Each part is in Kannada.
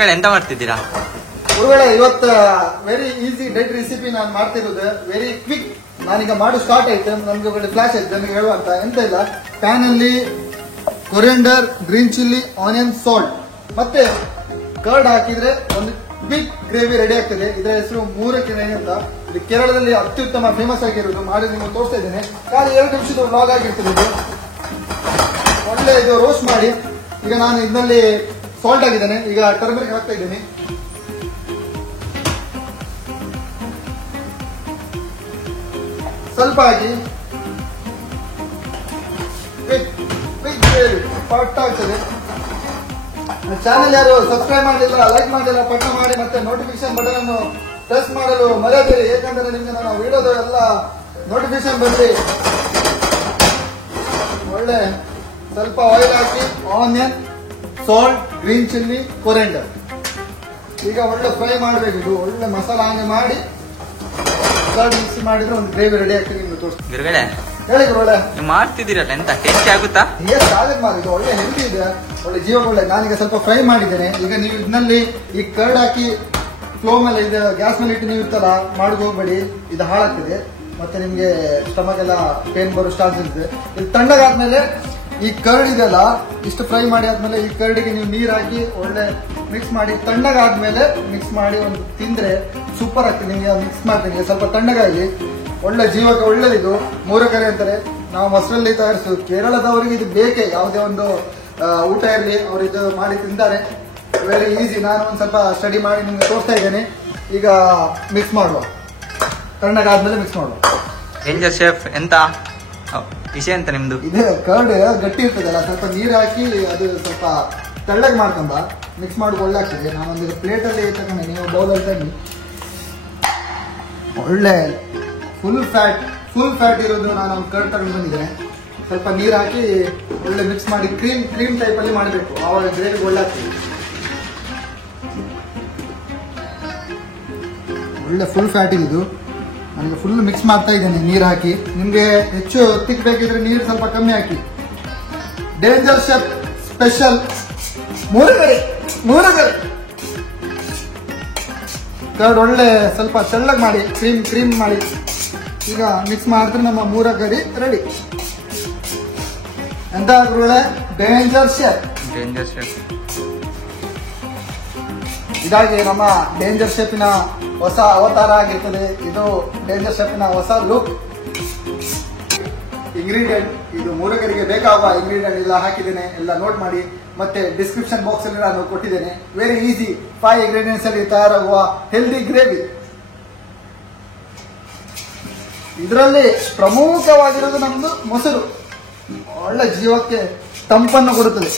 ಗುರುಗಳೇ ಎಂತ ಮಾಡ್ತಿದ್ದೀರಾ? ಗುರುಗಳೇ ಇವತ್ತು ವೆರಿ ಈಸಿ ಡೆಡ್ ರೆಸಿಪಿ ನಾನು ಮಾಡ್ತಿರೋದು ವೆರಿ ಕ್ವಿಕ್. ನಾನೀಗ ಮಾಡಿ ಸ್ಟಾರ್ಟ್ ಆಯ್ತು. ನಮ್ಗೆ ಒಂದು ಫ್ಲಾಶ್ ಆಯ್ತು ನನಗೆ ಹೇಳುವಂತ ಎಂತ ಇಲ್ಲ. ಪ್ಯಾನ್ ಅಲ್ಲಿ coriander, green chilli, onion, salt ಮತ್ತೆ ಕರ್ಡ್ ಹಾಕಿದ್ರೆ ಒಂದು ಕ್ವಿಕ್ ಗ್ರೇವಿ ರೆಡಿ ಆಗ್ತದೆ. ಇದರ ಹೆಸರು ಮೂರಕ್ಕೆ ಅಂತ. ಇದು ಕೇರಳದಲ್ಲಿ ಅತ್ಯುತ್ತಮ ಫೇಮಸ್ ಆಗಿರೋದು. ಮಾಡಿ ನಿಮಗೆ ತೋರಿಸ್ತಾ ಇದ್ದೇನೆ. ಖಾಲಿ 2 ನಿಮಿಷದ ವ್ಲಾಗ್ ಆಗಿರ್ತದೆ ಇದು. ಒಳ್ಳೆ ಇದು ರೋಸ್ಟ್ ಮಾಡಿ. ಈಗ ನಾನು ಇದರಲ್ಲಿ ಸಾಲ್ಟ್ ಆಗಿದ್ದೇನೆ. ಈಗ ಟರ್ಮರಿಕ್ ಹಾಕ್ತಾ ಇದ್ದೇನೆ. ಸ್ವಲ್ಪ ಹಾಕಿ ಪಟ್ಟ ಆಗ್ತದೆ. ಚಾನೆಲ್ ಯಾರು ಸಬ್ಸ್ಕ್ರೈಬ್ ಮಾಡಲಿಲ್ಲ, ಲೈಕ್ ಮಾಡಲಿಲ್ಲ, ಪಟ್ಟ ಮಾಡಿ ಮತ್ತೆ ನೋಟಿಫಿಕೇಶನ್ ಬಟನ್ ಅನ್ನು ಪ್ರೆಸ್ ಮಾಡಲು ಮರೆಯಬೇಡಿ. ಏಕೆಂದರೆ ನಿಮ್ಗೆ ನನ್ನ ವಿಡಿಯೋದ ಎಲ್ಲ ನೋಟಿಫಿಕೇಶನ್ ಬರಲಿ. ಒಳ್ಳೆ ಸ್ವಲ್ಪ ಆಯಿಲ್ ಹಾಕಿ onion, salt, green chilli, coriander ಈಗ ಒಳ್ಳೆ ಫ್ರೈ ಮಾಡಬೇಕು. ಇದು ಒಳ್ಳೆ ಮಸಾಲ ಹಾಗೆ ಮಾಡಿ ಮಿಕ್ಸ್ ಮಾಡಿದ್ರೆ ಒಂದು ಗ್ರೇವಿ ರೆಡಿ ಆಗ್ತದೆ. ನಿಮ್ಗೆ ತೋರಿಸ್ತೀನಿ. ಗುರುಗಳೇ ಹೇಳಿ ಗುರುಗಳೇ, ನೀವು ಮಾಡ್ತಿದ್ದೀರಲ್ಲ ಎಂತ ಟೇಸ್ಟಿ ಆಗುತ್ತಾ? ಎಷ್ಟು ಆಗದ್ ಮಾರಿ. ಇದು ಒಳ್ಳೆ ಹೆಲ್ದಿ ಇದೆ, ಒಳ್ಳೆ ಜೀವ ಒಳ್ಳೆ. ನಾನೀಗ ಸ್ವಲ್ಪ ಫ್ರೈ ಮಾಡಿದ್ದೇನೆ. ಈಗ ನೀವು ಇದರಲ್ಲಿ ಈ ಕರ್ಡ್ ಹಾಕಿ ಫ್ಲೋ ಮೇಲೆ ಇದು ಗ್ಯಾಸ್ ಮೇಲೆ ಇಟ್ಟು ನೀವು ಇರ್ತಲ್ಲ ಮಾಡೋದು ಹೋಗ್ಬೇಡಿ. ಇದು ಹಾಳಾಗ್ತದೆ ಮತ್ತೆ ನಿಮ್ಗೆ ಸ್ಟಮಕ್ ಎಲ್ಲ ಪೇನ್ ಬರೋ ಚಾನ್ಸ್ ಇರ್ತದೆ. ಇದು ತಣ್ಣಗಾದ್ಮೇಲೆ ಈ ಕರ್ಡ್ ಇದೆಲ್ಲ ಇಷ್ಟು ಫ್ರೈ ಮಾಡಿ ಆದ್ಮೇಲೆ ಈ ಕರ್ಡಿಗೆ ನೀವು ನೀರು ಹಾಕಿ ಒಳ್ಳೆ ಮಿಕ್ಸ್ ಮಾಡಿ ತಣ್ಣಗಾದ್ಮೇಲೆ ಮಿಕ್ಸ್ ಮಾಡಿ ಒಂದು ತಿಂದ್ರೆ ಸೂಪರ್ ಆಗ್ತದೆ. ನಿಮಗೆ ಮಿಕ್ಸ್ ಮಾಡ್ತೀನಿ ಸ್ವಲ್ಪ ತಣ್ಣಗಾಗಿ. ಒಳ್ಳೆ ಜೀವಕ್ಕೆ ಒಳ್ಳೇದಿದು. ಮೂರಕರೆ ಅಂತಾರೆ. ನಾವು ಮೊಸರಲ್ಲಿ ತಯಾರಿಸೋದು. ಕೇರಳದವರಿಗೆ ಇದು ಬೇಕೇ. ಯಾವುದೇ ಒಂದು ಊಟ ಇರಲಿ ಅವರು ಇದು ಮಾಡಿ ತಿಂತಾರೆ. Very easy. ನಾನು ಒಂದು ಸ್ವಲ್ಪ ಸ್ಟಡಿ ಮಾಡಿ ನಿಮ್ಗೆ ತೋರಿಸ್ತಾ ಇದ್ದೇನೆ. ಈಗ ಮಿಕ್ಸ್ ಮಾಡುವ. ತಣ್ಣಗಾದ್ಮೇಲೆ ಮಿಕ್ಸ್ ಮಾಡುವ. ಡೇಂಜರ್ ಶೆಫ್ ಎಂತ ವಿಷಯ ಅಂತ ನಿಮ್ದು? ಇದು ಕರ್ಡ್ ಗಟ್ಟಿ ಇರ್ತದಲ್ಲ, ಸ್ವಲ್ಪ ನೀರು ಹಾಕಿ ಅದು ಸ್ವಲ್ಪ ತೆಳ್ಳಗೆ ಮಾಡ್ಕೊಂಡ ಮಿಕ್ಸ್ ಮಾಡಿ ಒಳ್ಳೆ ಆಗ್ತದೆ. ನಾನೊಂದು ಪ್ಲೇಟಲ್ಲಿ ತಗೊಂಡೆ, ನೀವು ಬೌಲಲ್ಲಿ ತನ್ನಿ. ಒಳ್ಳೆ ಫುಲ್ ಫ್ಯಾಟ್ ಇರೋದು ನಾನು ಒಂದು ಕರ್ಡ್ ತಗೊಂಡು ಬಂದಿದ್ದೇನೆ. ಸ್ವಲ್ಪ ನೀರು ಹಾಕಿ ಒಳ್ಳೆ ಮಿಕ್ಸ್ ಮಾಡಿ ಕ್ರೀಮ್ ಟೈಪ್ ಅಲ್ಲಿ ಮಾಡಬೇಕು. ಆವಾಗ ಗ್ರೇವಿ ಒಳ್ಳೆ ಆಗ್ತದೆ. ಒಳ್ಳೆ ಫುಲ್ ಫ್ಯಾಟ್ ಇದು. ನನಗೆ ಫುಲ್ ಮಿಕ್ಸ್ ಮಾಡ್ತಾ ಇದ್ದೇನೆ ನೀರು ಹಾಕಿ. ನಿಮ್ಗೆ ಹೆಚ್ಚು ತಿಕ್ ಬೇಕಿದ್ರೆ ನೀರು ಸ್ವಲ್ಪ ಕಮ್ಮಿ ಹಾಕಿ. ಡೇಂಜರ್ ಶೆಫ್ ಸ್ಪೆಷಲ್ ಮೂರಗರೆ ಕರ್ಡ್ ಒಳ್ಳೆ ಸ್ವಲ್ಪ ತೆಳ್ಳಗೆ ಮಾಡಿ ಕ್ರೀಮ್ ಮಾಡಿ ಈಗ ಮಿಕ್ಸ್ ಮಾಡಿದ್ರೆ ನಮ್ಮ ಮೂರಗರಿ ರೆಡಿ. ಎಂತ ಒಳ್ಳೆ ಡೇಂಜರ್ ಶೆಫ್. ಇದಾಗಿ ನಮ್ಮ ಡೇಂಜರ್ ಶೆಫಿನ ಹೊಸ ಅವತಾರ ಆಗಿರ್ತದೆ. ಇದು ಡೇಂಜರ್ ಶೆಫಿನ ಹೊಸ ಲುಕ್. ಇಂಗ್ರೀಡಿಯೆಂಟ್ ಇದು ಮೂರಗರಿಗೆ ಬೇಕಾಗುವ ಇಂಗ್ರೀಡಿಯೆಂಟ್ ಎಲ್ಲ ಹಾಕಿದ್ದೇನೆ. ಎಲ್ಲ ನೋಟ್ ಮಾಡಿ. ಮತ್ತೆ ಡಿಸ್ಕ್ರಿಪ್ಷನ್ ಬಾಕ್ಸ್ ಅಲ್ಲಿ ನಾನು ಕೊಟ್ಟಿದ್ದೇನೆ. ವೆರಿ ಈಸಿ 5 ಇಂಗ್ರೀಡಿಯೆಂಟ್ಸ್ ಅಲ್ಲಿ ತಯಾರಾಗುವ ಹೆಲ್ದಿ ಗ್ರೇವಿ. ಇದರಲ್ಲಿ ಪ್ರಮುಖವಾಗಿರೋದು ನಮ್ದು ಮೊಸರು. ಒಳ್ಳೆ ಜೀವಕ್ಕೆ ತಂಪನ್ನು ಕೊಡುತ್ತದೆ.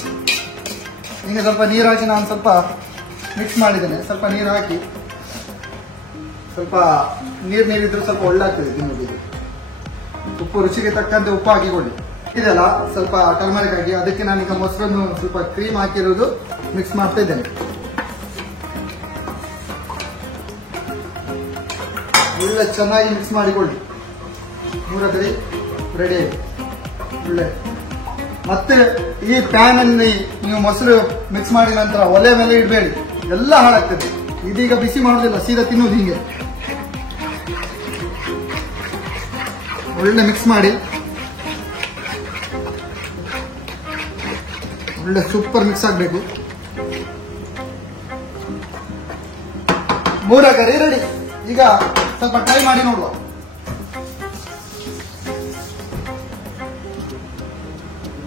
ಈಗ ಸ್ವಲ್ಪ ನೀರು ಹಾಕಿ ನಾನು ಸ್ವಲ್ಪ ಮಿಕ್ಸ್ ಮಾಡಿದ್ದೇನೆ. ಸ್ವಲ್ಪ ನೀರು ಹಾಕಿ ಸ್ವಲ್ಪ ನೀರಿದ್ರೆ ಸ್ವಲ್ಪ ಒಳ್ಳೆ ಆಗ್ತದೆ ತಿನ್ನೋದು. ಉಪ್ಪು ರುಚಿಗೆ ತಕ್ಕಂತೆ ಉಪ್ಪು ಹಾಕಿಕೊಳ್ಳಿ. ಇದೆಲ್ಲ ಸ್ವಲ್ಪ ಟರ್ಮರಿಕ್ ಹಾಕಿ ಅದಕ್ಕೆ ನಾನೀಗ ಮೊಸರನ್ನು ಸ್ವಲ್ಪ ಕ್ರೀಮ್ ಹಾಕಿರೋದು ಮಿಕ್ಸ್ ಮಾಡ್ತಾ ಇದ್ದೇನೆ. ಒಳ್ಳೆ ಚೆನ್ನಾಗಿ ಮಿಕ್ಸ್ ಮಾಡಿಕೊಳ್ಳಿ. ಮೂರಗರಿ ರೆಡಿ ಒಳ್ಳೆ. ಮತ್ತೆ ಈ ಪ್ಯಾನ್ ಅಲ್ಲಿ ನೀವು ಮೊಸರು ಮಿಕ್ಸ್ ಮಾಡಿದ ನಂತರ ಒಲೆ ಮೇಲೆ ಇಡಬೇಡಿ, ಎಲ್ಲ ಹಾಳಾಗ್ತದೆ. ಇದೀಗ ಬಿಸಿ ಮಾಡೋದಿಲ್ಲ, ಸೀದಾ ತಿನ್ನೋದು ಹಿಂಗೆ. ಒಳ್ಳೆ ಮಿಕ್ಸ್ ಮಾಡಿ ಒಳ್ಳೆ ಸೂಪರ್ ಮಿಕ್ಸ್ ಆಗಬೇಕು. ಮೂರಗರಿ ರೆಡಿ. ಈಗ ಸ್ವಲ್ಪ ಟ್ರೈ ಮಾಡಿ ನೋಡುವ.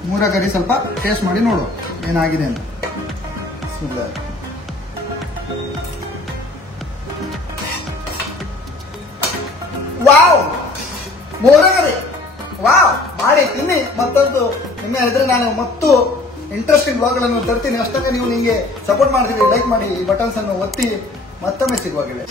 ಮೂರಗರಿ ಸ್ವಲ್ಪ ಟೇಸ್ಟ್ ಮಾಡಿ ನೋಡುವ ಏನಾಗಿದೆ ಅಂತ. ವಾವ್, ಮೂರಗರಿ ವಾವ್ ಮಾಡಿ ತಿನ್ನಿ. ಮತ್ತೊಂದು ನಿಮ್ಮ ಎದುರು ನಾನು ಮತ್ತು ಇಂಟ್ರೆಸ್ಟಿಂಗ್ ಬ್ಲಾಗ್ ಗಳನ್ನು ತರ್ತೀನಿ. ಅಷ್ಟಕ್ಕೆ ನೀವು ನಿಮಗೆ ಸಪೋರ್ಟ್ ಮಾಡ್ತೀವಿ. ಲೈಕ್ ಮಾಡಿ, ಈ ಬಟನ್ಸ್ ಅನ್ನು ಒತ್ತಿ. ಮತ್ತೊಮ್ಮೆ ಸಿಗುವಾಗಿದೆ.